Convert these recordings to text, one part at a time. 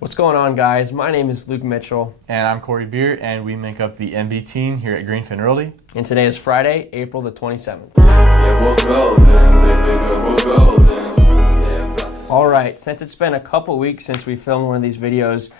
What's going on, guys? My name is Luke Mitchell. And I'm Corey Beer, and we make up the MB team here at Greenfin Realty. And today is Friday, April the 27th. Yeah, we'll go then, baby girl, we'll go then. All right, since it's been a couple weeks since we filmed one of these videos,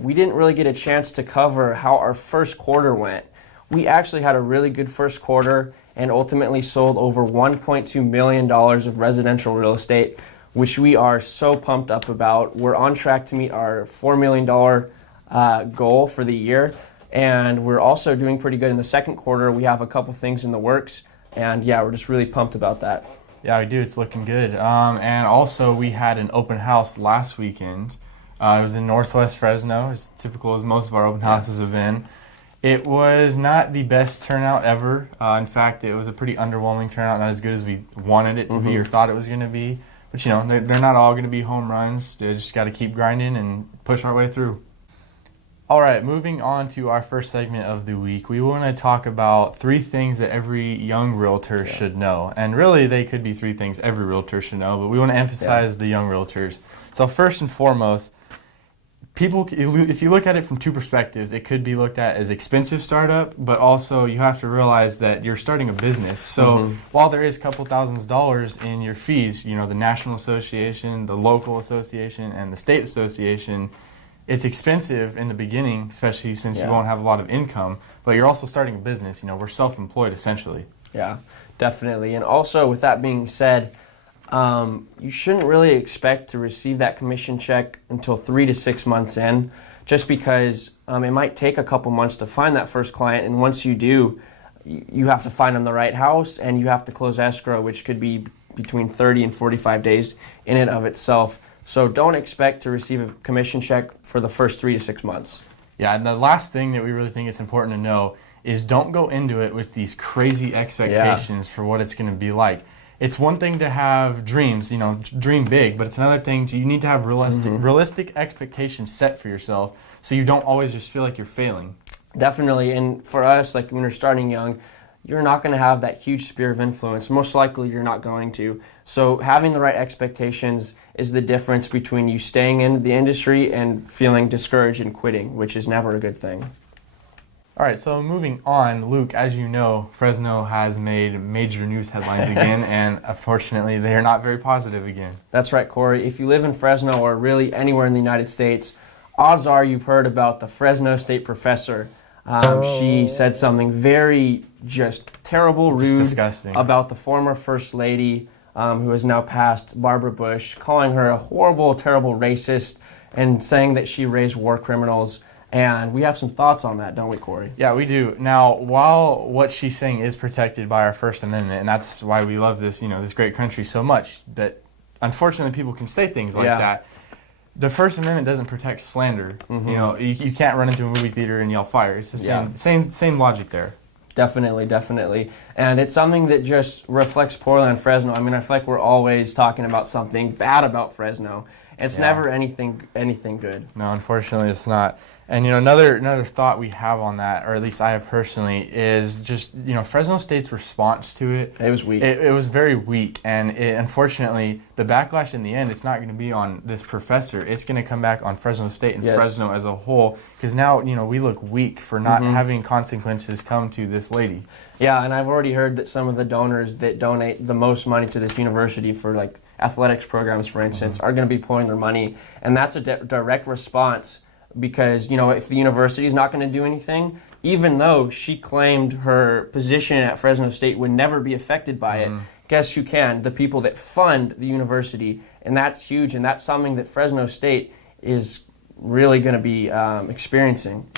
we didn't really get a chance to cover how our first quarter went. We actually had a really good first quarter and ultimately sold over $1.2 million of residential real estate, which we are so pumped up about. We're on track to meet our $4 million goal for the year, and we're also doing pretty good in the second quarter. We have a couple things in the works, and yeah, we're just really pumped about that. Yeah, we do. It's looking good. And also, we had an open house last weekend. It was in Northwest Fresno, as typical as most of our open houses have been. It was not the best turnout ever. In fact, it was a pretty underwhelming turnout, not as good as we wanted it to be or thought it was going to be. But, you know, they're not all going to be home runs. They just got to keep grinding and push our way through. All right, moving on to our first segment of the week, we want to talk about 3 things that every young realtor should know. And really, they could be 3 things every realtor should know, but we want to emphasize the young realtors. So first and foremost, if you look at it from 2 perspectives, it could be looked at as expensive startup, but also you have to realize that you're starting a business. So while there is a couple $1,000s in your fees, you know, the National Association, the local association, and the state association, it's expensive in the beginning, especially since you won't have a lot of income, but you're also starting a business. You know, we're self-employed essentially. Yeah, definitely. And also, with that being said, you shouldn't really expect to receive that commission check until 3 to 6 months in, just because it might take a couple months to find that first client, and once you do, you have to find them the right house, and you have to close escrow, which could be between 30 and 45 days in and of itself. So don't expect to receive a commission check for the first 3 to 6 months. Yeah, and the last thing that we really think it's important to know is don't go into it with these crazy expectations for what it's going to be like. It's one thing to have dreams, you know, dream big, but it's another thing you need to have realistic expectations set for yourself so you don't always just feel like you're failing. Definitely, and for us, like when we're starting young, you're not going to have that huge sphere of influence. Most likely you're not going to. So having the right expectations is the difference between you staying in the industry and feeling discouraged and quitting, which is never a good thing. All right, so moving on, Luke, as you know, Fresno has made major news headlines again, and unfortunately, they are not very positive again. That's right, Corey. If you live in Fresno or really anywhere in the United States, odds are you've heard about the Fresno State professor. She said something very just terrible, rude, disgusting about the former First Lady, who has now passed, Barbara Bush, calling her a horrible, terrible racist and saying that she raised war criminals. And we have some thoughts on that, don't we, Corey? Yeah, we do. Now, while what she's saying is protected by our First Amendment, and that's why we love this, you know, this great country so much, that unfortunately people can say things like that. The First Amendment doesn't protect slander. You know, you can't run into a movie theater and yell fire. It's the same logic there. Definitely, definitely. And it's something that just reflects poorly on Fresno. I mean, I feel like we're always talking about something bad about Fresno. It's never anything good. No, unfortunately it's not. And, you know, another thought we have on that, or at least I have personally, is just, you know, Fresno State's response to it. It was weak. It was very weak. And unfortunately, the backlash in the end, it's not going to be on this professor. It's going to come back on Fresno State and Fresno as a whole. Because now, you know, we look weak for not having consequences come to this lady. Yeah, and I've already heard that some of the donors that donate the most money to this university for, like, athletics programs, for instance, are going to be pouring their money. And that's a direct response. Because, you know, if the university is not going to do anything, even though she claimed her position at Fresno State would never be affected by it, guess who can? The people that fund the university. And that's huge, and that's something that Fresno State is really going to be experiencing.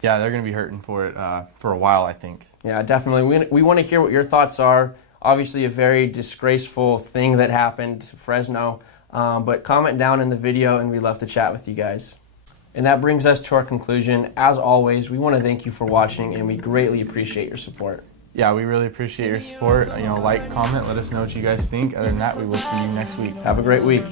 Yeah, they're going to be hurting for it for a while, I think. Yeah, definitely. We want to hear what your thoughts are. Obviously, a very disgraceful thing that happened to Fresno. But comment down in the video, and we'd love to chat with you guys. And that brings us to our conclusion. As always, we want to thank you for watching, and we greatly appreciate your support. Yeah, we really appreciate your support. You know, like, comment, let us know what you guys think. Other than that, we will see you next week. Have a great week.